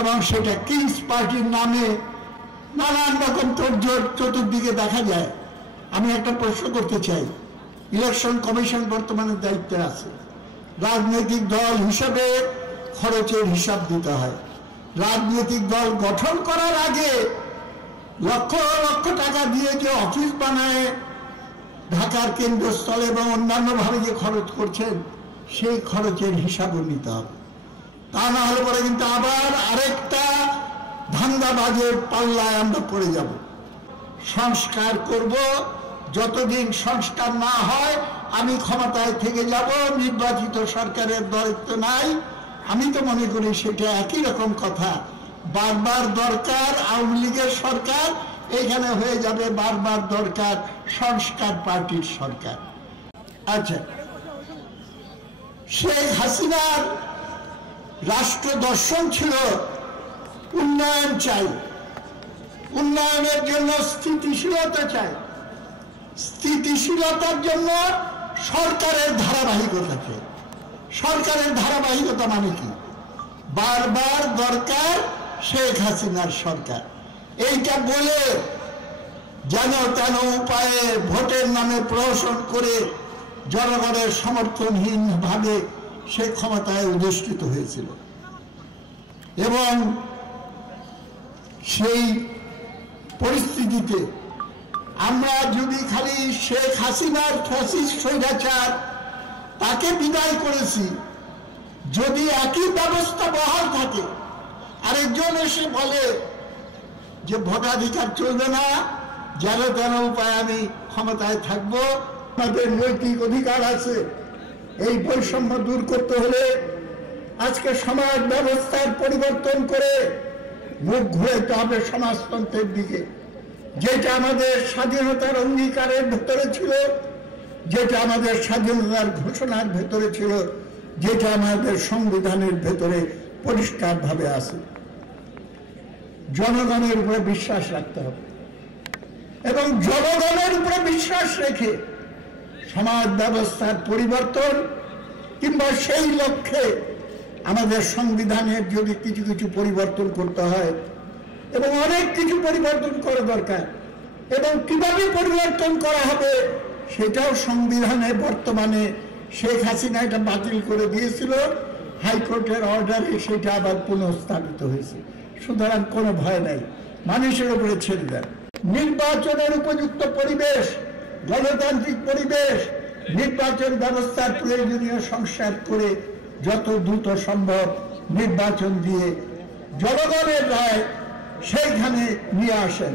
এবং সেটা কিংস পার্টির নামে নানান রকম তোড়জোড় চতুর্দিকে দেখা যায়। আমি একটা প্রশ্ন করতে চাই, ইলেকশন কমিশন বর্তমানে দায়িত্বে আছে, রাজনৈতিক দল হিসাবে খরচের হিসাব দিতে হয়। রাজনৈতিক দল গঠন করার আগে লক্ষ লক্ষ টাকা দিয়ে যে অফিস বানায় ঢাকার কেন্দ্রস্থলে এবং অন্যান্যভাবে যে খরচ করছেন সেই খরচের হিসাবও নিতে হবে। তা না হলে পরে কিন্তু আবার আরেকটা ধান্দাবাজের পাল্লায় আমরা পড়ে যাব। সংস্কার করব, যতদিন সংস্কার না হয় আমি ক্ষমতায় থেকে যাব, নির্বাচিত সরকারের দায়িত্ব নাই। আমি তো মনে করি সেটা একই রকম কথা। বারবার দরকার আওয়ামী লীগের সরকার, এখানে হয়ে যাবে বারবার দরকার সংস্কার পার্টির সরকার। আচ্ছা, শেখ হাসিনার রাষ্ট্র দর্শন ছিল উন্নয়ন চাই, উন্নয়নের জন্য স্থিতিশীলতা চাই, স্থিতিশীলতার জন্য সরকারের ধারাবাহিকতা চাই। সরকারের ধারাবাহিকতা মানে কি? বারবার দরকার শেখ হাসিনার সরকার। এইটা বলে যেন তেন উপায়ে ভোটের নামে প্রহসন করে জনগণের সমর্থনহীন ভাবে সে ক্ষমতায় অধিষ্ঠিত হয়েছিল। এবং সেই পরিস্থিতিতে আমরা যদি খালি শেখ হাসিনার ফ্যাসিস্ট স্বৈরাচার তাকে বিদায় করেছি, যদি একই ব্যবস্থা বহাল থাকে, আরেকজন এসে বলে যে ভোটাধিকার চলবে না, যেন তেন উপায় আমি ক্ষমতায় থাকবো, আমাদের নৈতিক অধিকার আছে। এই বৈষম্য দূর করতে হলে আজকে সমাজ ব্যবস্থার পরিবর্তন করে মুখ ঘুরাতে হবে সমাজতন্ত্রের দিকে, যেটা আমাদের স্বাধীনতার অঙ্গীকারের ভেতরে ছিল, যেটা আমাদের স্বাধীনতার ঘোষণার ভেতরে ছিল, যেটা আমাদের সংবিধানের ভেতরে পরিষ্কারভাবে আছে। জনগণের উপরে বিশ্বাস রাখতে হবে এবং জনগণের উপরে বিশ্বাস রেখে সমাজ ব্যবস্থার পরিবর্তন কিংবা সেই লক্ষ্যে আমাদের সংবিধানের যদি কিছু কিছু পরিবর্তন করতে হয়, এবং অনেক কিছু পরিবর্তন করা দরকার, এবং কিভাবে পরিবর্তন করা হবে সেটাও সংবিধানে বর্তমানে শেখ হাসিনা এটা বাতিল করে দিয়েছিল, হাইকোর্টের অর্ডারে সেটা আবার পুনঃস্থাপিত হয়েছে। সুতরাং কোনো ভয় নাই, মানুষের উপরে ছেড়ে দেন। নির্বাচনের উপযুক্ত পরিবেশ, গণতান্ত্রিক পরিবেশ, নির্বাচন ব্যবস্থার প্রয়োজনীয় সংস্কার করে যত দ্রুত সম্ভব নির্বাচন দিয়ে জনগণের রায় সেইখানে নিয়ে আসেন।